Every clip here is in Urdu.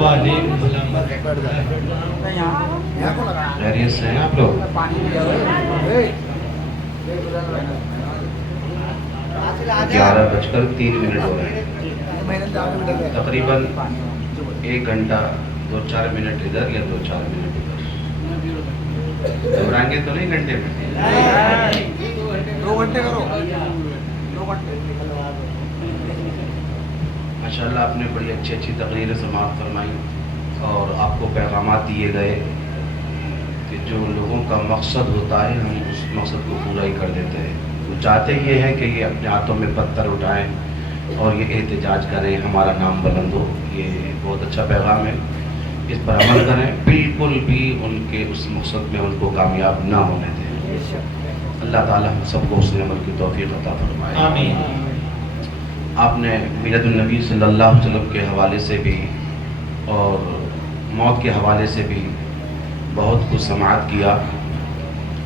وعلیکم السلام۔ خیریت سے ہیں آپ لوگ؟ 11:03 ہو رہے ہیں، تقریباً 1 گھنٹہ 2-4 منٹ ادھر یا 2-4 منٹ ادھر۔ گھبرائیں گے تو نہیں گھنٹے میں؟ 2 گھنٹے کرو، 2 گھنٹے۔ ماشاءاللہ آپ نے بڑی اچھی تقریریں سماعت فرمائی اور آپ کو پیغامات دیے گئے کہ جو لوگوں کا مقصد ہوتا ہے ہم اس مقصد کو پورا ہی کر دیتے ہیں۔ وہ چاہتے یہ ہے کہ یہ اپنے ہاتھوں میں پتھر اٹھائیں اور یہ احتجاج کریں، ہمارا نام بلند ہو۔ یہ بہت اچھا پیغام ہے، اس پر عمل کریں، بالکل بھی ان کے اس مقصد میں ان کو کامیاب نہ ہونے دیں۔ اللہ تعالی ہم سب کو اس عمل کی توفیق عطا فرمائے۔ آمین۔ آپ نے میلاد النبی صلی اللہ علیہ وسلم کے حوالے سے بھی اور موت کے حوالے سے بھی بہت کچھ سماعت کیا،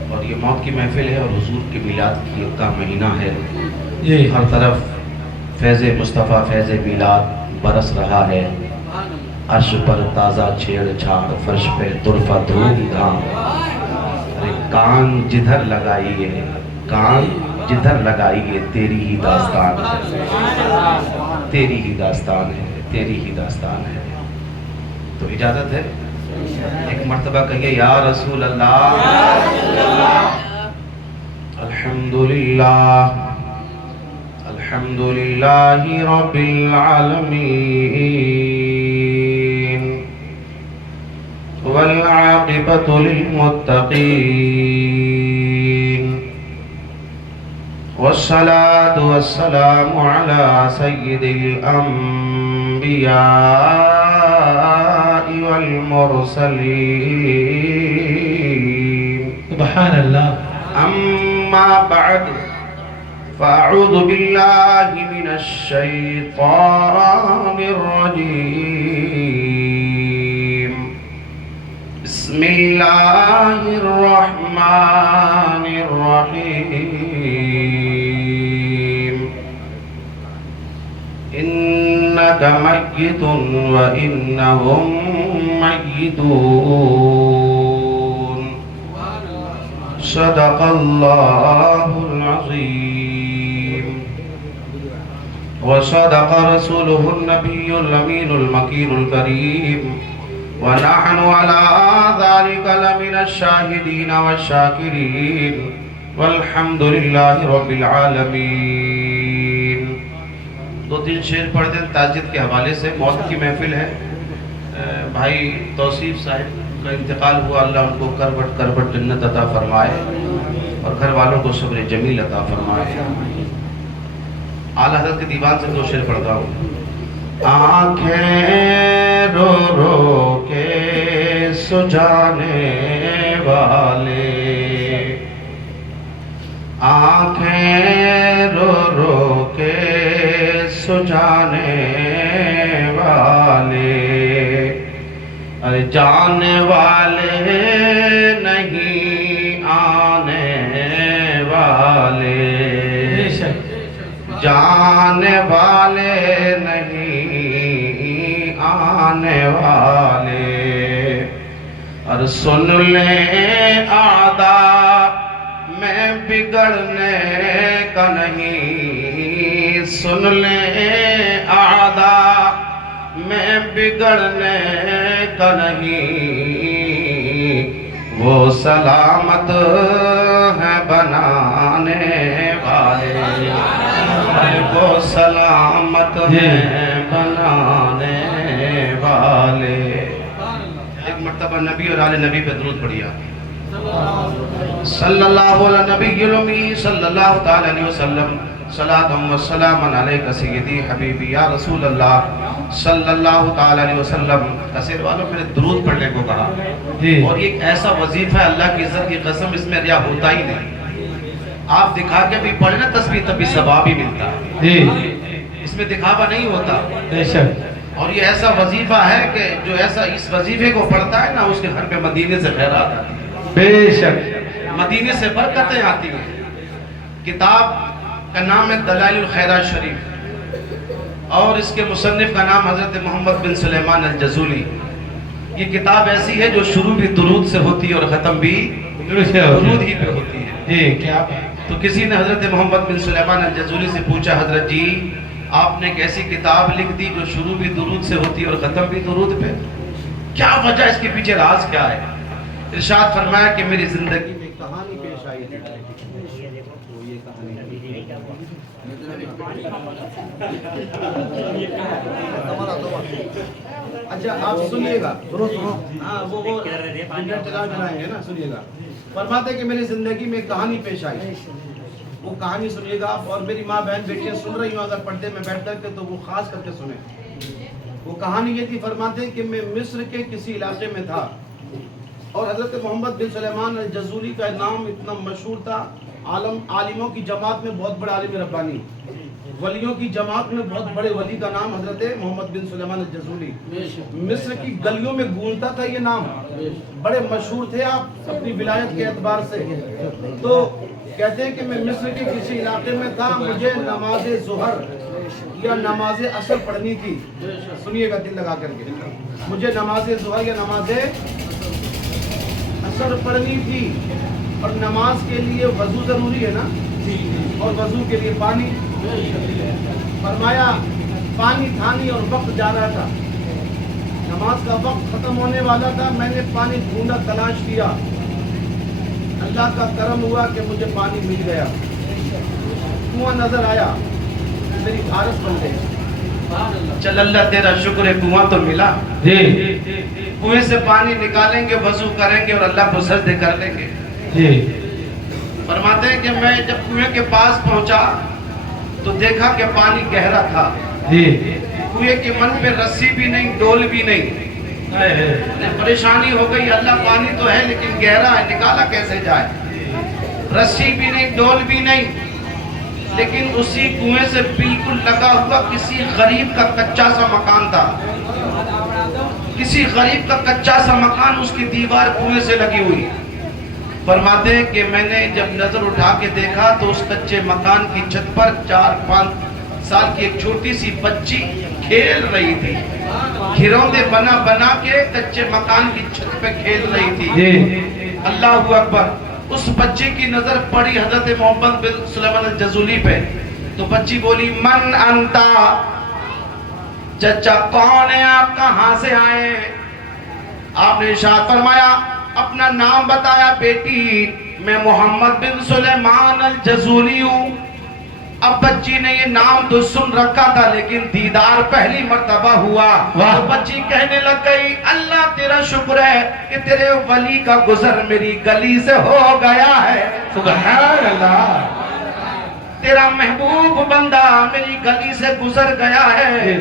اور یہ موت کی محفل ہے اور حضور کے میلاد کا مہینہ ہے۔ ہر طرف فیض مصطفیٰ، فیض میلاد برس رہا ہے، عرش پر تازہ چھیڑ چھاڑ، فرش پہ طرفہ دھوم دھام۔ ارے کان جدھر لگائیے، کان جدھر لگائیے تیری ہی داستان ہے، تیری ہی داستان ہے، تیری ہی داستان ہے۔ تو اجازت ہے ایک مرتبہ کہیے یا رسول اللہ، الحمدللہ، الحمدللہ رب العالمین، والعاقبۃ للمتقین، والصلاة والسلام على سید الانبیاء والمرسلین۔ سبحان اللہ۔ اما بعد فاعوذ باللہ من الشیطان الرجیم، بسم اللہ الرحمن الرحیم، انک میت وانہم میتون، صدق اللہ العظیم، وصدق رسوله النبی الامین المکین الکریم، ونحن على ذلك لمن الشاہدین والشاکرین، والحمد للہ رب العالمین۔ 2-3 شعر پڑھ دیں تعزیت کے حوالے سے۔ موت کی محفل ہے، بھائی توصیف صاحب کا انتقال ہوا، اللہ ان کو کربٹ کربٹ جنت عطا فرمائے اور گھر والوں کو صبر جمیل عطا فرمائے۔ اعلیٰ حضرت کے دیوان سے 2 شعر پڑھتا ہوں۔ آنکھیں رو رو کے سجانے والے، آنکھیں رو رو کے سجانے والے، ارے جانے والے نہیں آنے والے، جانے والے نہیں آنے والے، اور سن لیں اعداء میں بگڑنے کا نہیں، سن لیں اعداء میں بگڑنے کا نہیں، وہ سلامت ہے بنانے والے، وہ سلامت ہیں بنانے والے۔ ایک مرتبہ نبی اور آل نبی پہ درود پڑھیا، صلی اللہ علیہ نبی الامی صلی اللہ تعالی علیہ وسلم، صلاۃ و سلام علیک سیدی حبیبی یا رسول اللہ صلی اللہ تعالی علیہ وسلم۔ کثیر والوں میں نے درود پڑھنے کو کہا، اور یہ ایک ایسا وظیفہ ہے اللہ کی عزت کی قسم، اس میں ریا ہوتا ہی نہیں۔ آپ دکھا کے بھی پڑھیں نا تسبیح تب بھی ثواب ہی ملتا ہے، اس میں دکھاوا نہیں ہوتا۔ اور یہ ایسا وظیفہ ہے کہ جو ایسا اس وظیفے کو پڑھتا ہے نا اس کے گھر پہ مدینے سے خیرات آتی ہے، بے شک مدینے سے برکتیں آتی ہیں۔ کتاب کا نام ہے دلائل الخیرات شریف، اور اس کے مصنف کا نام حضرت محمد بن سلیمان الجزولی. یہ کتاب ایسی ہے جو شروع بھی درود سے ہوتی ہے اور ختم بھی درود ہی پہ ہوتی ہے. جی کیا تو کسی نے حضرت محمد بن سلیمان الجزولی سے پوچھا حضرت جی آپ نے ایک ایسی کتاب لکھ دی جو شروع بھی درود سے ہوتی ہے اور ختم بھی درود پہ, کیا وجہ, اس کے پیچھے راز کیا ہے؟ ارشاد فرمایا کہ میری زندگی میں ایک کہانی پیش آئی تھی. اچھا آپ سنیے گا, ہاں وہ چلائیں گے نا, سنیے گا. فرماتے کہ میری زندگی میں ایک کہانی پیش آئی, وہ کہانی سنیے گا. اور میری ماں بہن بیٹیاں سن رہی ہوں اگر پردے میں بیٹھ کر کے تو وہ خاص کر کے سنیں. وہ کہانی یہ تھی, فرماتے کہ میں مصر کے کسی علاقے میں تھا اور حضرت محمد بن سلیمان الجزولی کا نام اتنا مشہور تھا, عالموں کی جماعت میں بہت بڑا عالم ربانی, ولیوں کی جماعت میں بہت بڑے ولی کا نام حضرت محمد بن سلیمان الجزولی. مصر کی گلیوں میں گونجتا تھا یہ نام, بڑے مشہور تھے آپ اپنی ولایت کے اعتبار سے. تو کہتے ہیں کہ میں مصر کے کسی علاقے میں تھا, مجھے نماز ظہر یا نماز عصر پڑھنی تھی. سنیے گا دل لگا کر کے, مجھے نماز ظہر یا نماز عصر پڑھنی تھی اور نماز کے لیے وضو ضروری ہے نا, اور وضو کے لیے پانی. فرمایا پانی تھا نہیں اور وقت جا رہا تھا, نماز کا وقت ختم ہونے والا تھا. میں نے پانی ڈھونڈا, تلاش کیا, اللہ کا کرم ہوا کہ مجھے پانی مل گیا. کنواں نظر آیا, میری بھارت بن گئی. چل اللہ تیرا شکر ہے کنواں تو ملا. جی کنویں سے پانی نکالیں گے, وضو کریں گے اور اللہ کو سجدے کر لیں گے. جی فرماتے ہیں کہ میں جب کنویں کے پاس پہنچا تو دیکھا کہ پانی گہرا تھا. جی کنویں کے من پہ رسی بھی نہیں, ڈول بھی نہیں. پریشانی ہو گئی, اللہ پانی تو ہے لیکن گہرا ہے, نکالا کیسے جائے. رسی بھی نہیں, ڈول بھی نہیں. لیکن اسی کنویں سے بالکل لگا ہوا کسی غریب کا کچا سا مکان تھا. کسی غریب کا کچا سا مکان, اس کی دیوار کنویں سے لگی ہوئی. فرماتے ہیں کہ میں نے جب نظر اٹھا کے دیکھا تو اس کچے مکان کی چھت پر 4-5 سال کی ایک چھوٹی سی بچی کھیل رہی تھی. گھروندے بنا بنا کے کچے مکان کی چھت پہ کھیل رہی تھی. اللہ اکبر. اس بچی کی نظر پڑی حضرت محمد بن سلیمان الجزولی پہ, تو بچی بولی من انتا, چچا کون ہے آپ, کہاں سے آئے؟ آپ نے ارشاد فرمایا, اپنا نام بتایا, بیٹی میں محمد بن سلیمان الجزولی ہوں. اب بچی نے یہ نام تو سن رکھا تھا لیکن دیدار پہلی مرتبہ ہوا. تو بچی کہنے لگ گئی اللہ تیرا شکر ہے کہ تیرے ولی کا گزر میری گلی سے ہو گیا ہے. سبحان اللہ. تیرا محبوب بندہ میری گلی سے گزر گیا ہے.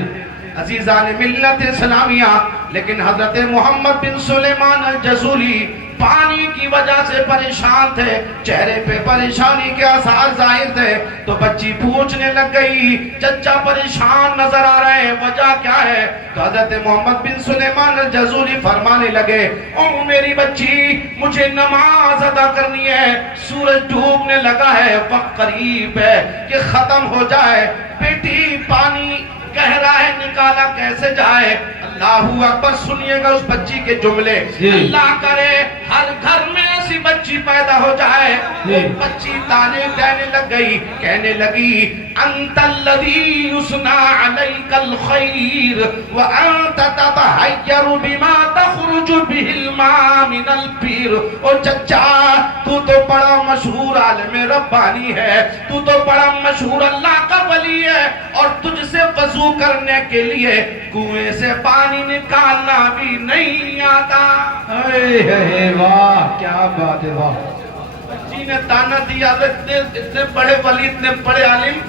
عزیزان ملت اسلامیہ, لیکن حضرت محمد بن سلیمان الجزولی پانی کی وجہ سے پریشان تھے, چہرے پہ پریشانی کے آثار ظاہر تھے. تو بچی پوچھنے لگ گئی چچا پریشان نظر آ رہے ہیں, وجہ کیا ہے؟ تو حضرت محمد بن سلیمان الجزولی فرمانے لگے, او میری بچی مجھے نماز ادا کرنی ہے, سورج ڈوبنے لگا ہے, وقت قریب ہے کہ ختم ہو جائے. بیٹی پانی گہرا ہے, نکالا کیسے جائے؟ اللہ اکبر. سنیے گا اس بچی کے جملے. اللہ کرے ہر گھر میں ایسی بچی پیدا ہو جائے. وہ بچی تانے دینے لگ گئی, کہنے لگی انت الذی یثنی علیک الخیر وانت تتحیر بما تخرج به الماء من البئر. او چچا تو تو بڑا مشہور عالم ربانی ہے, تو تو بڑا مشہور اللہ کا ولی ہے, اور تجھ سے وضو کرنے کے لیے کنویں سے پانی نکالنا بھی نہیں آتا. واہ کیا بات ہے, واہ. بچی نے تانا دیا, اتنے بڑے ولی, اتنے بڑے عالم,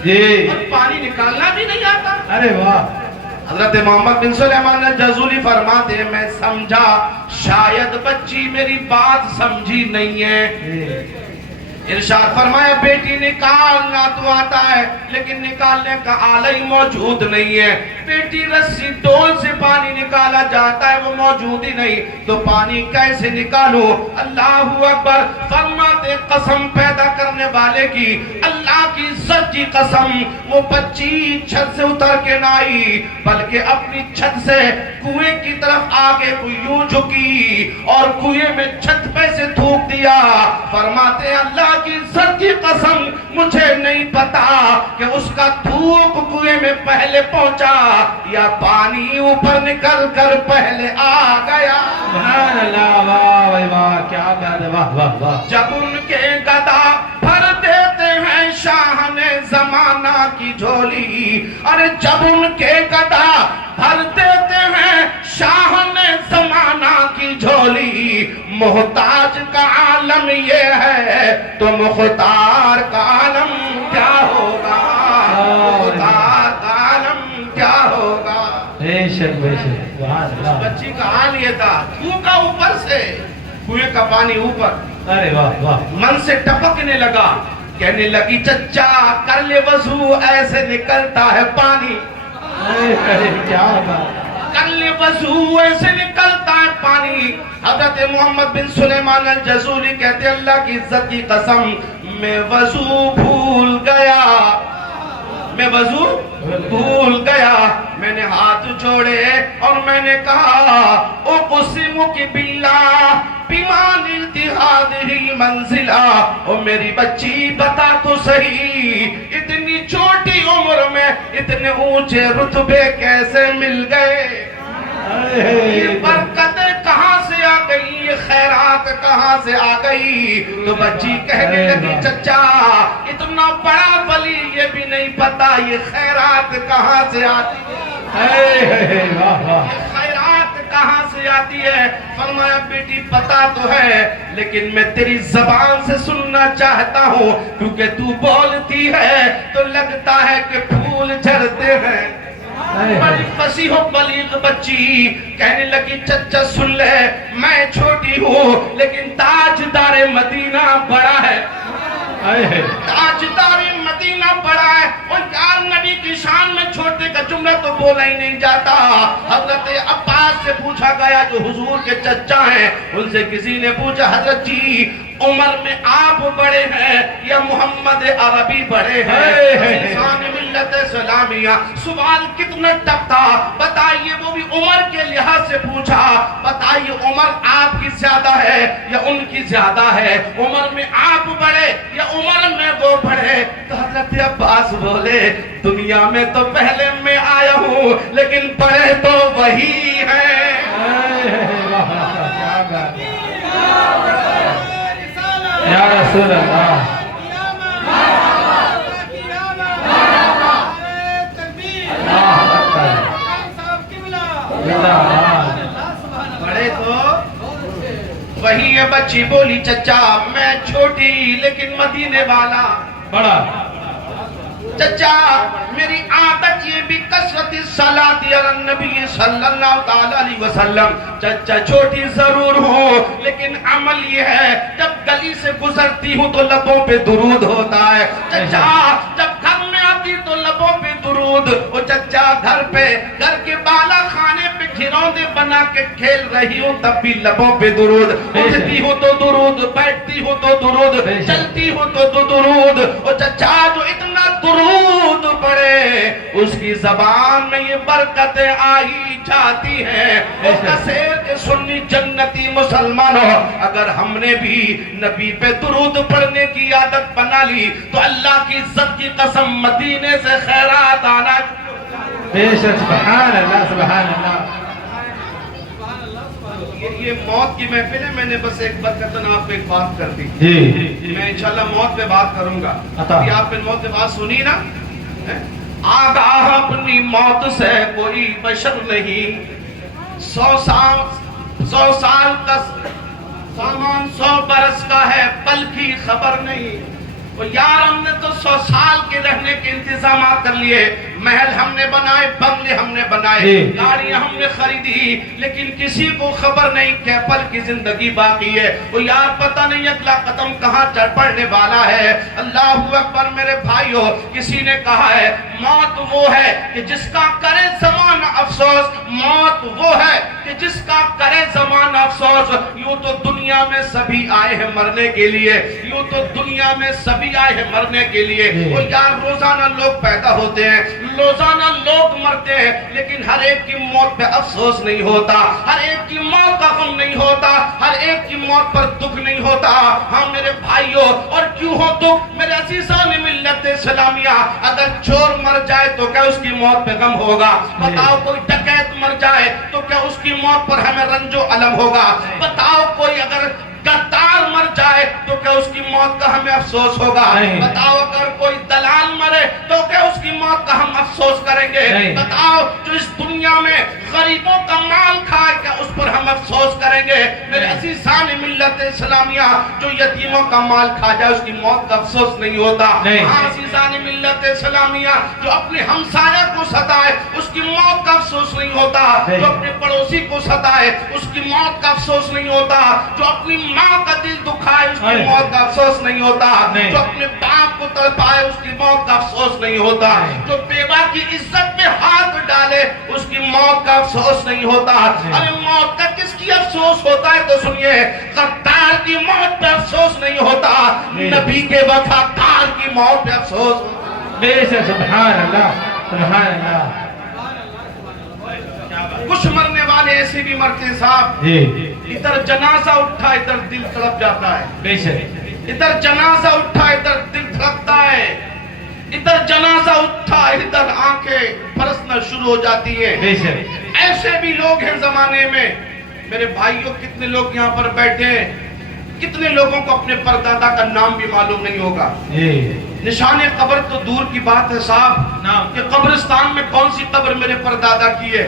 اور پانی نکالنا بھی نہیں آتا. ارے واہ. حضرت محمد بن سلیمان الجزولی فرماتے ہیں میں سمجھا شاید بچی میری بات سمجھی نہیں ہے. ارشاد فرمایا بیٹی نکالنا تو آتا ہے لیکن نکالنے کا آلہ ہی موجود نہیں ہے. بیٹی رسی ڈول سے پانی نکالا جاتا ہے وہ موجود ہی نہیں تو پانی کیسے نکالو؟ اللہ اکبر. فرماتے قسم پیدا کرنے والے کی, اللہ کی عزت کی قسم, وہ بچی چھت سے اتر کے نہ آئی بلکہ اپنی چھت سے کنویں کی طرف آگے کو یوں جھکی اور کنویں میں چھت پہ سے تھوک دیا. فرماتے ہیں اللہ کی عزت کی قسم مجھے نہیں پتا کہ اس کا تھوک کنویں میں پہلے پہنچا یا پانی اوپر نکل کر پہلے آ گیا. سبحان اللہ, واہ واہ واہ, کیا بات ہے, واہ واہ واہ. جب ان کے گدا بھر دیتے ہیں شاہ نے زمانہ کی جھولی, ارے جب ان کے گدا بھر دیتے ہیں شاہ نے زمانہ کی جھولی, محتاج کا عالم یہ ہے تو مختار کا عالم کیا ہوگا, مختار کا عالم کیا ہوگا. بے شک بے شک, سبحان اللہ. بچی کا حال یہ تھا, تھوکا اوپر سے, کنویں کا پانی اوپر, ارے واہ واہ. من سے ٹپکنے لگا, کہنے لگی چچا کر لے وضو ایسے نکلتا ہے پانی, ارے کیا بات, کر لے وضو ایسے نکلتا ہے پانی. حضرت محمد بن سلیمان الجزولی کہتے اللہ کی عزت کی قسم میں وضو بھول گیا, میں وضو بھول گیا. میں نے ہاتھ جوڑے اور میں نے کہا اقسم کی باللہ بیمان اتحاد ہی منزلہ, او میری بچی بتا تو صحیح اتنی چھوٹی عمر میں اتنے اونچے رتبے کیسے مل گئے, یہ برکتیں کہاں سے آ گئی, یہ خیرات کہاں سے آ گئی. تو بچی کہنے لگی چچا اتنا بڑا ولی یہ بھی نہیں پتا یہ خیرات کہاں سے آتی ہے, خیرات کہاں سے آتی ہے. فرمایا بیٹی پتا تو ہے لیکن میں تیری زبان سے سننا چاہتا ہوں کیونکہ تو بولتی ہے تو لگتا ہے کہ پھول جھڑتے ہیں. بڑی فصیح و بلیغ بچی کہنے لگی چچا سن لے میں چھوٹی ہوں لیکن تاجدار مدینہ بڑا ہے, تاجدار مدینہ بڑا ہے. اور یار نبی کی شان میں چھوٹے کا جملہ تو بولا ہی نہیں جاتا. حضرت عباس سے پوچھا گیا جو حضور کے چچا ہیں, ان سے کسی نے پوچھا حضرت جی عمر میں آپ بڑے ہیں یا محمد عربی بڑے ہیں, انسان ملت اسلامیہ. سوال کتنا ٹف تھا بتائیے, وہ بھی عمر کے لحاظ سے پوچھا بتائیے عمر آپ کی زیادہ ہے یا ان کی زیادہ ہے, عمر میں آپ بڑے یا عمر میں وہ بڑے. تو حضرت عباس بولے دنیا میں تو پہلے میں آیا ہوں لیکن بڑے تو وہی ہیں. یا رسول اللہ, بڑے تو وہی ہے. بچی بولی چچا میں چھوٹی لیکن مدینے والا بڑا. چچا میری عادت یہ بھی کثرت الصلاۃ علی النبی صلی اللہ علیہ وسلم. چچا چھوٹی ضرور ہوں لیکن عمل یہ ہے جب گلی سے گزرتی ہوں تو لبوں پہ درود ہوتا ہے. چچا جب گھر میں آتی تو لبوں پہ درود. او چچا گھر پہ گھر کے بالا خانے پہ گھروندے بنا کے کھیل رہی ہوں تب بھی لبوں پہ درود. اٹھتی ہوں تو درود, بیٹھتی ہوں تو درود, چلتی ہوں تو درود. او چچا جو اتنا درود پڑے اس کی زبان میں یہ برکتیں آئی جاتی ہیں. اس کا سیر کے سنی جنتی مسلمانوں اگر ہم نے بھی نبی پہ درود پڑھنے کی عادت بنا لی تو اللہ کی عزت کی قسم مدینے سے خیرات آنا. بے شک, سبحان اللہ سبحان اللہ. یہ موت کی محفل ہے, میں نے بس ایک برکتن آپ کو ایک بات کر دی. جی میں انشاءاللہ موت پہ بات کروں گا. عطا. ابھی آپ نے موت پہ بات سنی نا, آگاہ اپنی موت سے کوئی بشر نہیں. 100 سال کا سامان 100 برس کا ہے پل کی خبر نہیں. اور یار ہم نے تو 100 سال کے رہنے کے انتظامات کر لیے، محل ہم نے بنائے، بنگلے ہم نے بنائے، گاڑیاں ہم نے خریدی، لیکن کسی کو خبر نہیں کہ پل کی زندگی باقی ہے۔ وہ یار پتہ نہیں اگلا قدم کہاں چڑھ پڑنے والا ہے۔ اللہ اکبر میرے بھائیو، کسی نے کہا ہے موت وہ ہے کہ جس کا کرے زمانہ افسوس، موت وہ ہے کہ جس کا کرے زمانہ افسوس۔ یوں تو دنیا میں سبھی آئے ہیں مرنے کے لیے، یوں تو دنیا میں سبھی آئے ہیں مرنے کے لیے۔ وہ یار روزانہ لوگ پیدا ہوتے ہیں، روزانہ لوگ مرتے ہیں، لیکن ہر ایک کی موت پہ افسوس نہیں ہوتا، ہر ایک کی موت کا غم نہیں ہوتا، ہر ایک کی موت پر دکھ نہیں ہوتا۔ ہاں میرے بھائیوں، اور کیوں ہو دکھ میرے عزیزان ملت اسلامیہ؟ اگر چور مر جائے تو کیا اس کی موت پہ غم ہوگا؟ بتاؤ کوئی ڈکیت مر جائے تو کیا اس کی موت پر ہمیں رنج و الم ہوگا؟ بتاؤ کوئی اگر غدار مر جائے تو کیا اس کی موت کا ہمیں افسوس ہوگا؟ بتاؤ اگر کوئی دلال مرے تو کیا اس کی موت کا ہم افسوس کریں گے؟ بتاؤ جو اس دنیا میں غریبوں کا مال کھائے کیا اس پر ہم افسوس کریں گے؟ میرے عزیزان ملت اسلامیہ، جو یتیموں کا مال کھا جائے اس کی موت کا افسوس نہیں ہوتا۔ ہاں عزیزان ملت اسلامیہ، جو اپنے ہمسایہ کو ستائے اس کی موت کا افسوس نہیں ہوتا، جو اپنے پڑوسی کو ستائے اس کی موت کا افسوس نہیں ہوتا، جو اپنی ماں کا دل دکھائے اس کی موت کا افسوس نہیں ہوتا، جو اپنے باپ کو تڑپائے اس کی موت کا افسوس نہیں ہوتا، جو بیوہ کی عزت میں ہاتھ ڈالے اس کی موت کا افسوس نہیں ہوتا۔ ارے موت کا کس کی افسوس ہوتا ہے تو سنیے، غدار کی موت پہ افسوس نہیں ہوتا، نبی کے وفادار کی موت پہ افسوس ہوتا۔ بے شک، سبحان اللہ، سبحان اللہ۔ کچھ مرنے والے ایسے بھی مرتے ہیں صاحب، ادھر جنازہ اٹھا ادھر دل تڑپ جاتا ہے، بے شک، ادھر جنازہ اٹھا ادھر دل دھڑکتا ہے، ادھر جنازہ اٹھا ادھر آنکھیں برسنا شروع ہو جاتی ہیں۔ بے شک، ایسے بھی لوگ ہیں زمانے میں۔ میرے بھائیوں، کتنے لوگ یہاں پر بیٹھے ہیں، کتنے لوگوں کو اپنے پردادا کا نام بھی معلوم نہیں ہوگا۔ نشان قبر تو دور کی بات ہے صاحب، کہ قبرستان میں کون سی قبر میرے پردادا کی ہے۔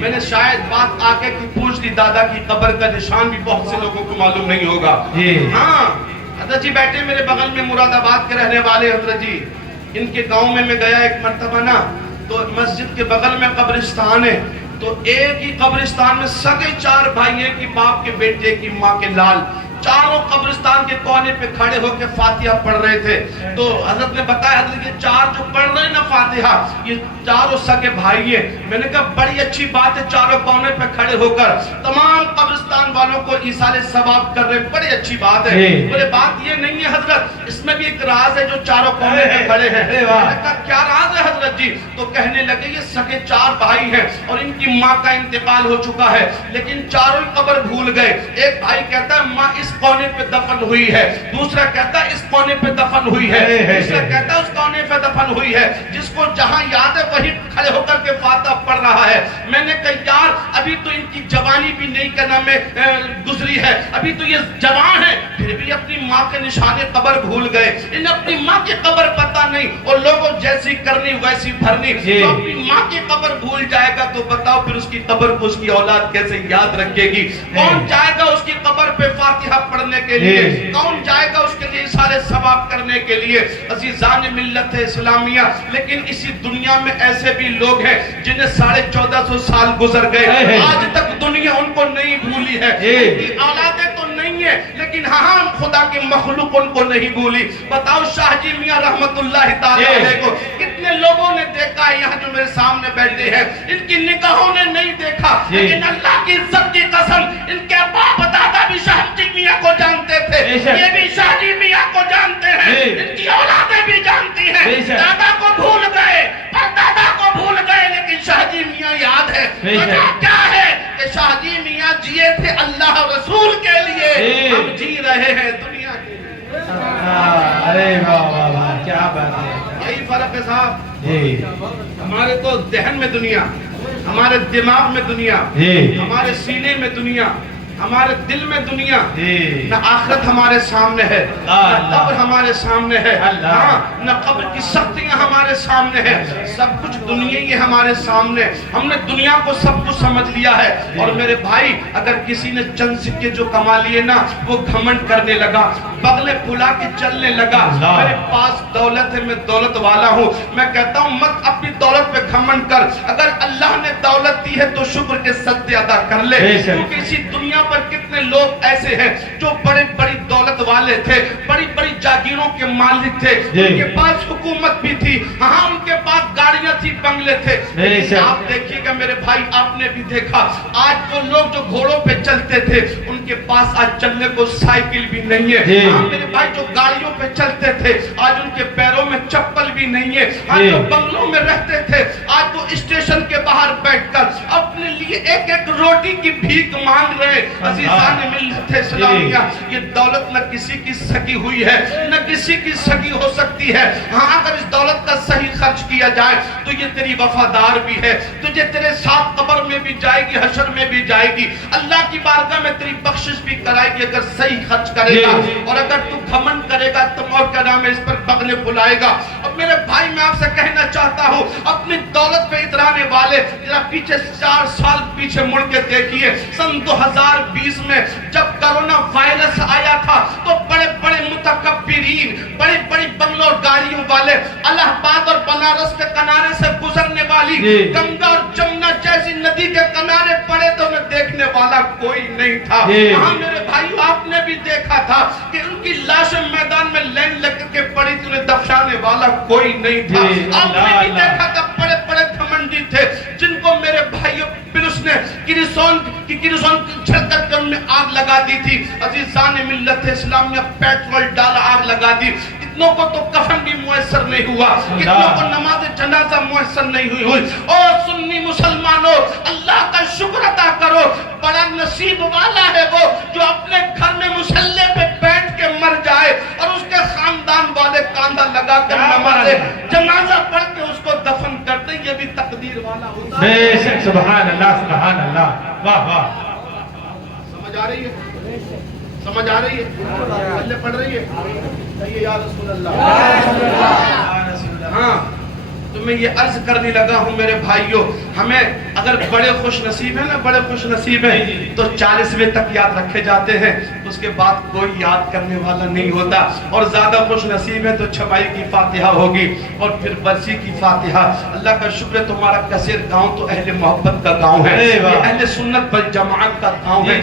میں نے شاید بات آگے کی پوچھ لی، دادا کی قبر کا نشان بھی بہت سے لوگوں کو معلوم نہیں ہوگا۔ ہاں حضرت جی بیٹھے میرے بغل میں، مراد آباد کے رہنے والے حضرت جی، ان کے گاؤں میں گیا ایک مرتبہ نا، تو مسجد کے بغل میں قبرستان ہے، تو ایک ہی قبرستان میں سگے 4 بھائی ہیں، کہ باپ کے بیٹے کی ماں کے لال، چاروں قبرستان کے کونے پہ کھڑے ہو کے فاتحہ پڑھ رہے تھے۔ تو حضرت نے بتایا، حضرت یہ 4 جو پڑھ رہے ہیں نا فاتحہ، یہ چاروں سگے بھائی ہیں۔ میں نے کہا بڑی اچھی بات ہے، چاروں کونے پہ کھڑے ہو کر تمام قبرستان والوں کو ایصال ثواب کر رہے ہیں، بڑی اچھی بات ہے۔ بولے بات یہ نہیں ہے حضرت، اس میں بھی ایک راز ہے جو چاروں کونے پہ کھڑے ہیں۔ میں نے کہا کیا راز ہے حضرت جی؟ تو کہنے لگے یہ سگے 4 بھائی ہیں اور ان کی ماں کا انتقال ہو چکا ہے، لیکن چاروں قبر بھول گئے۔ ایک بھائی کہتا ہے ماں اس کونے پہ دفن ہوئی ہے، دوسرا کہتا ہے اس کونے پہ دفن ہوئی ہے، تیسرا کہتا ہے اس کونے پہ دفن ہوئی ہے۔ جس کو جہاں یاد ہے وہی کھڑے ہو کر کے فاتحہ پڑھ رہا ہے۔ میں نے کہا یار ابھی تو ان کی جوانی بھی نہیں کرنا میں گزری ہے، ابھی تو یہ جوان ہے، پھر بھی اپنی ماں کے نشان قبر بھول گئے۔ انہیں اپنی ماں کی قبر پتہ نہیں، اور لوگوں جیسی کرنی ویسی بھرنی۔ تو اپنی ماں کی قبر بھول جائے گا تو بتاؤ پھر اس کی قبر کو اس کی اولاد کیسے یاد رکھے گی؟ کون جائے گا اس کی قبر پہ فاتحہ پڑھنے کے لیے؟ کون جائے گا اس کے لیے سارے ثواب کرنے کے لیے؟ عزیزان ملت اسلامیہ، لیکن اسی دنیا میں ایسے بھی لوگ ہیں جنہیں 1450 سال گزر گئے، آج تک دنیا ان کو نہیں بھولی ہے، ان کی اولادیں تو نہیں ہیں لیکن ہاں خدا کی مخلوق ان کو نہیں بھولی۔ بتاؤ شاہ جی میاں رحمت اللہ تعالی علیہ کو کتنے لوگوں نے دیکھا ہے، یہاں جو میرے سامنے بیٹھے ہیں ان کی نگاہوں نے نہیں دیکھا، لیکن اللہ کی عزت کی قسم ان کے باپ دادا بھی شاہ جی میاں کو جانتے تھے، یہ بھی شاہ جی میاں کو جانتے ہیں، ان کی اولادیں بھی جانتی ہیں۔ دادا کو بھول گئے، پردادا کو بھول گئے، لیکن شاہ جی میاں یاد ہے۔ وجہ کیا ہے کہ شاہ جی میاں جیے تھے اللہ رسول کے لیے، ہم جی رہے ہیں دنیا کے لیے۔ ارے واہ واہ واہ، کیا بات ہے! یہی فرق ہے صاحب، ہمارے تو ذہن میں دنیا، ہمارے دماغ میں دنیا، ہمارے سینے میں دنیا، ہمارے دل میں دنیا جی نہ آخرت ہمارے سامنے ہے، نہ قبر ہمارے سامنے ہے، ہاں نہ قبر کی سختیاں ہمارے سامنے ہے، سب کچھ دنیا ہی ہمارے سامنے. ہم نے دنیا کو سب کچھ سمجھ لیا ہے. اور میرے بھائی اگر کسی نے چند سکے جو کما لیے نا وہ گھمنڈ کرنے لگا، بغلیں پھلا کے چلنے لگا، میرے پاس دولت ہے میں دولت والا ہوں. میں کہتا ہوں مت اپنی دولت پہ گھمنڈ کر، اگر اللہ نے دولت دی ہے تو شکر کے سجدے ادا کر لے. کیونکہ اسی دنیا پر کتنے لوگ ایسے ہیں جو بڑے بڑی دولت والے تھے، بڑی بڑی جاگیروں کے مالک تھے، ان کے پاس حکومت بھی تھی، ہاں ان کے پاس گاڑیاں تھی، بنگلے تھے. آپ دیکھیے گا میرے بھائی، آپ نے بھی دیکھا آج وہ لوگ جو گھوڑوں پہ چلتے تھے ان کے پاس آج چلنے کو سائیکل بھی نہیں ہے. ہاں میرے بھائی جو گاڑیوں پہ چلتے تھے آج ان کے پیروں میں چپل بھی نہیں ہے. آج جو بنگلوں میں رہتے تھے آج وہ اسٹیشن کے باہر بیٹھ کر اپنے لیے ایک ایک روٹی کی بھیک مانگ رہے. عزیزان ملت اسلامیہ، یہ دولت نہ کسی کی سکی ہوئی ہے نہ کسی کی سکی ہو سکتی ہے. ہاں اگر اس دولت کا صحیح خرچ کیا جائے تو یہ تیری وفادار بھی ہے، تجھے تیرے ساتھ قبر میں بھی جائے گی، حشر میں بھی جائے گی، اللہ کی بارگاہ میں تیری بخشش بھی کرائے گی اگر صحیح خرچ کرے گا. اور اگر تو گھمنڈ کرے گا تو اور کیا نام ہے اس پر بغلیں پھلائے گا. اب میرے بھائی میں آپ سے کہنا چاہتا ہوں اپنی دولت پہ اترانے والے ذرا پیچھے 4 سال پیچھے مڑ کے دیکھیے. سن 2020 میں جب کرونا وائرس آیا تھا تو بڑے بڑے متکبرین، بڑی بڑی بنگلوں اور گاڑیوں والے الہ آباد اور بنارس کے کنارے سے گزرنے والی گنگا اور جمنا جیسی ندی کے کنارے پڑے تو انہیں دیکھنے والا کوئی نہیں تھا. ہاں میرے بھائیو آپ نے بھی دیکھا تھا کہ ان کی لاشیں میدان میں لائن لگ کے پڑی تھی، انہیں دفنانے والا کوئی نہیں تھا. آپ نے بھی دیکھا تھا بڑے بڑے گھمنڈی تھے جن کو میرے بھائیو پولیس نے کریسون چھڑک کر انہیں آگ لگا دی تھی. عزیزان ملت اسلامیہ پیٹرول ڈالا آگ لگا دی. کتنوں کو تو کفن بھی میسر نہیں ہوا، کتنوں کو نماز جنازہ میسر نہیں ہوئی. اور سنی مسلمانوں اللہ کا شکر ادا کرو، بڑا نصیب والا ہے وہ جو اپنے گھر میں مسلح پہ بیٹھ کے مر جائے اور اس کے خاندان والے کاندھا لگا کر نماز جنازہ پڑھ کے اس کو دفن کرتے. یہ بھی تقدیر والا ہوتا ہے. بے شک سبحان اللہ سبحان اللہ. واہ واہ. سمجھ آ رہی ہے؟ سمجھ آ رہی ہے؟ اللہ پڑھ رہی ہے؟ کہیے یا رسول اللہ. ہاں تو میں یہ عرض کرنے لگا ہوں میرے بھائیوں، ہمیں اگر بڑے خوش نصیب ہیں نا، بڑے خوش نصیب ہیں تو 40ویں تک یاد رکھے جاتے ہیں، اس کے بعد کوئی یاد کرنے والا نہیں ہوتا. اور زیادہ خوش نصیب ہے تو چھمائی کی فاتحہ ہوگی اور پھر برسی کی فاتحہ. اللہ کا شکر ہے تمہارا کثیر گاؤں تو اہل محبت کا گاؤں ہے، یہ اہل سنت والجماعت کا گاؤں ہے.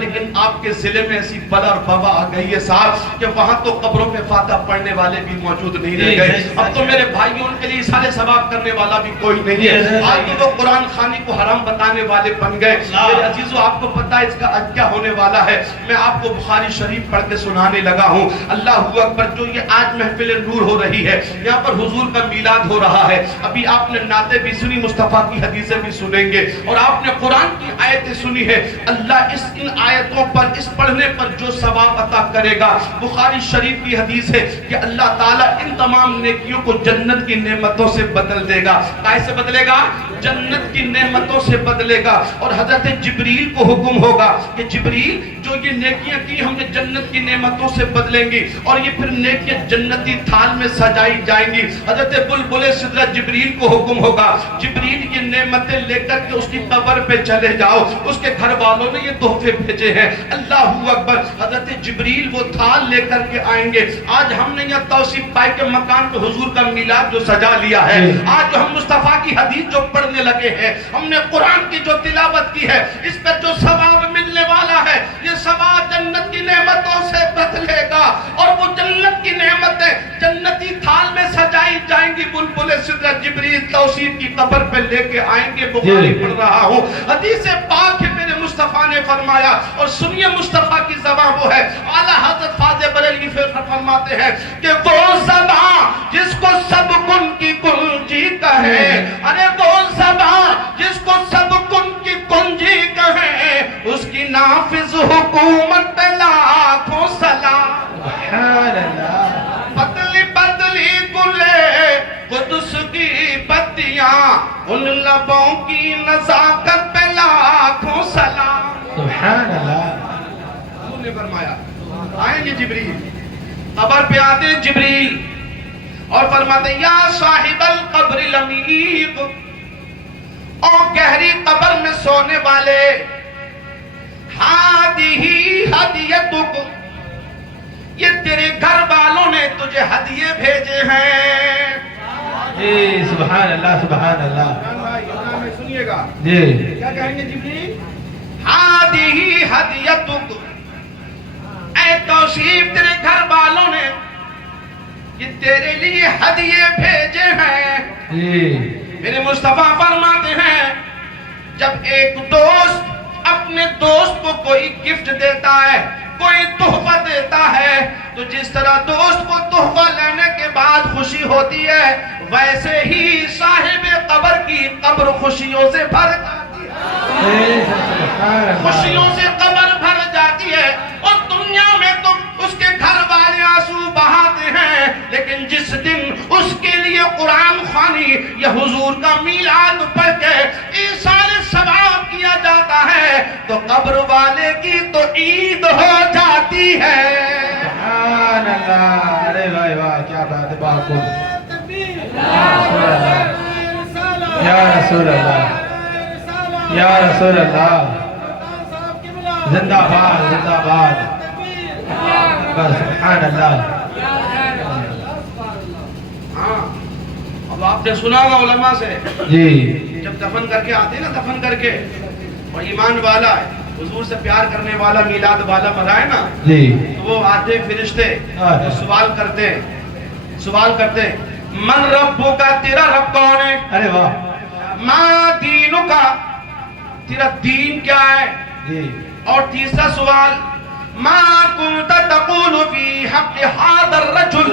لیکن آپ کے ضلع میں ایسی بلا اور بابا آ گئی ہے صاحب کہ وہاں تو قبروں پہ فاتحہ پڑھنے والے بھی موجود نہیں رہ گئے. اب تو میرے بھائیوں ان کے لیے سارے ثواب کرنے والا بھی کوئی نہیں ہے. آج تو وہ قرآن خوانی کو حرام بتانے والے بن گئے. میرے عزیزو آپ کو پتا ہے اس کا اج کیا ہونے والا ہے؟ میں آپ کو بخاری شریف پڑھ کے سنانے لگا ہوں. اللہ اکبر. جو یہ آج محفل نور ہو رہی ہے، یہاں پر حضور کا میلاد ہو رہا ہے. ابھی آپ نے نعتیں بھی سنی، مصطفیٰ کی حدیثیں بھی سنیں گے اور آپ نے قرآن کی آیتیں سنی ہے. اللہ ان آیتوں پر، اس پڑھنے پر جو ثواب عطا کرے گا. بخاری شریف کی حدیث ہے کہ اللہ تعالیٰ ان تمام نیکیوں کو جنت کی نعمتوں سے بدل دے گا. کیسے بدلے گا؟ جنت کی نعمتوں سے بدلے گا. اور حضرت جبریل کو حکم ہوگا کہ جبریل جو یہ نیکیاں کی ہم نے جنت کی نعمتوں سے بدلیں گی اور یہ پھر نیکیاں جنتی تھال میں سجائی جائیں گی. حضرت بلبل سدرہ جبریل کو حکم ہوگا جبریل یہ نعمتیں لے کر کے اس کی قبر پہ چلے جاؤ، اس کے گھر والوں نے یہ تحفے بھیجے ہیں. اللہ اکبر. حضرت جبریل وہ تھال لے کر کے آئیں گے. آج ہم نے یہاں توصیف پائی کے مکان پہ حضور کا میلاد جو سجا لیا ہے، آج جو ہم مصطفیٰ کی حدیث جو پڑھنے لگے ہیں، ہم نے قرآن کی جو تلاوت کی ہے، اس پہ جو ثواب ملنے والا ہے یہ ثواب جنت کی نعمتوں سے بدلے گا. اور وہ جنت کی نعمتیں جنتی تھال میں سجائی جائیں گی. بلبل سدرہ جبریل توصیف کی قبر پہ لے کے آئیں گے. بخاری پڑھ رہا ہوں، حدیث پاک ہے میرے مصطفیٰ نے فرمایا. اور سنیے مصطفیٰ کی زبان وہ ہے، اعلیٰ حضرت فاضل بریلوی فرماتے ہیں کہ وہ زبان جس کو سب کن کی کنجی کہے، ارے وہ زبان جس کو سب کن کی کنجی کہے، اس کی نافذ حکومت پہ لاکھوں سلام. بدلی بدلی گلے قدس کی پتیاں، ان لبوں کی نزاکت پہ لاکھوں سلام. سبحان اللہ. آئیں گے جبریل، قبر پہ آتے ہیں جبریل اور فرماتے ہیں یا صاحب القبر العمیق، اور گہری قبر میں سونے والے، ہادی ہدیتک، یہ تیرے گھر والوں نے تجھے ہدیے بھیجے ہیں۔ جی سبحان اللہ سبحان اللہ سنیے گا جی کیا کہیں گے جبریل؟ ہادی ہدیتک، اے توصیف تیرے گھر والوں نے یہ تیرے لیے ہدیے بھیجے ہیں۔ جی میرے مصطفیٰ فرماتے ہیں جب ایک دوست اپنے دوست کو کوئی گفٹ دیتا ہے، کوئی تحفہ دیتا ہے، تو جس طرح دوست کو تحفہ لینے کے بعد خوشی ہوتی ہے، ویسے ہی صاحب قبر کی قبر خوشیوں سے بھر جاتی ہے، خوشیوں سے قبر بھر جاتی ہے۔ اور دنیا میں تو اس کے گھر والے آنسو بہاتے ہیں، لیکن جس دن اس کے لیے قرآن خوانی یا حضور کا میلاد پڑھ کے ایصال ثواب کیا جاتا ہے تو قبر والے کی تو عید ہو جاتی ہے۔ سبحان اللہ، ارے بھائی واہ کیا بات ہے، بہت خوب، یا رسول اللہ یا رسول اللہ، زندہ باد زندہ باد، بس سبحان اللہ۔ ہاں اب آپ نے سنا ہوگا علماء سے جی جب دفن کر کے آتے ہیں نا، دفن کر کے اور ایمان والا ہے، حضور سے پیار کرنے والا، میلاد والا مرا ہے نا، جی تو وہ آتے فرشتے ہاں۔ سوال کرتے ہیں، سوال کرتے ہیں من ربو کا، تیرا رب کون ہے؟ ارے واہ ما دینو کا، تیرا دین کیا ہے؟ جی اور تیسرا سوال ما کنت تقول فی حق ھذا الرجل،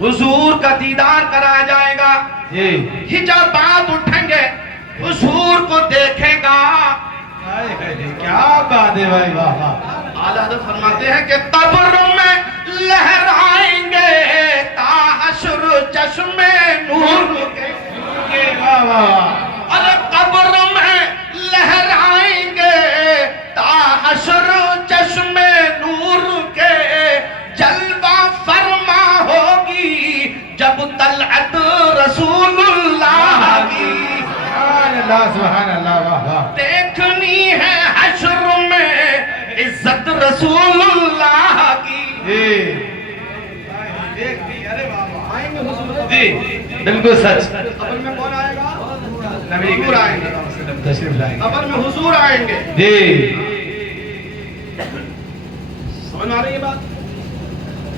حضور کا دیدار کرایا جائے گا، جی حجابات اٹھیں گے، حضور کو دیکھے گا۔ کیا بات ہے بھائی واہ واہ، اعلیٰ حضرت فرماتے ہیں کہ قبر میں لہرائیں گے تا حشر چشم نور کے، واہ واہ، ارے قبر میں لہرائیں گے تا حشر چشم نور کے، جلوہ فرما ہوگی جب طلعت رسول اللہ کی، سبحان اللہ سبحان اللہ، واہ واہ، دیکھنی ہے حشر میں عزت رسول اللہ کی۔ جی بالکل سچ، قبر میں کون آئے گا؟ نبی حضور آئیں گے، تشریف لائیں قبر میں حضور آئیں گے۔ جی سمجھ آ رہی ہے بات؟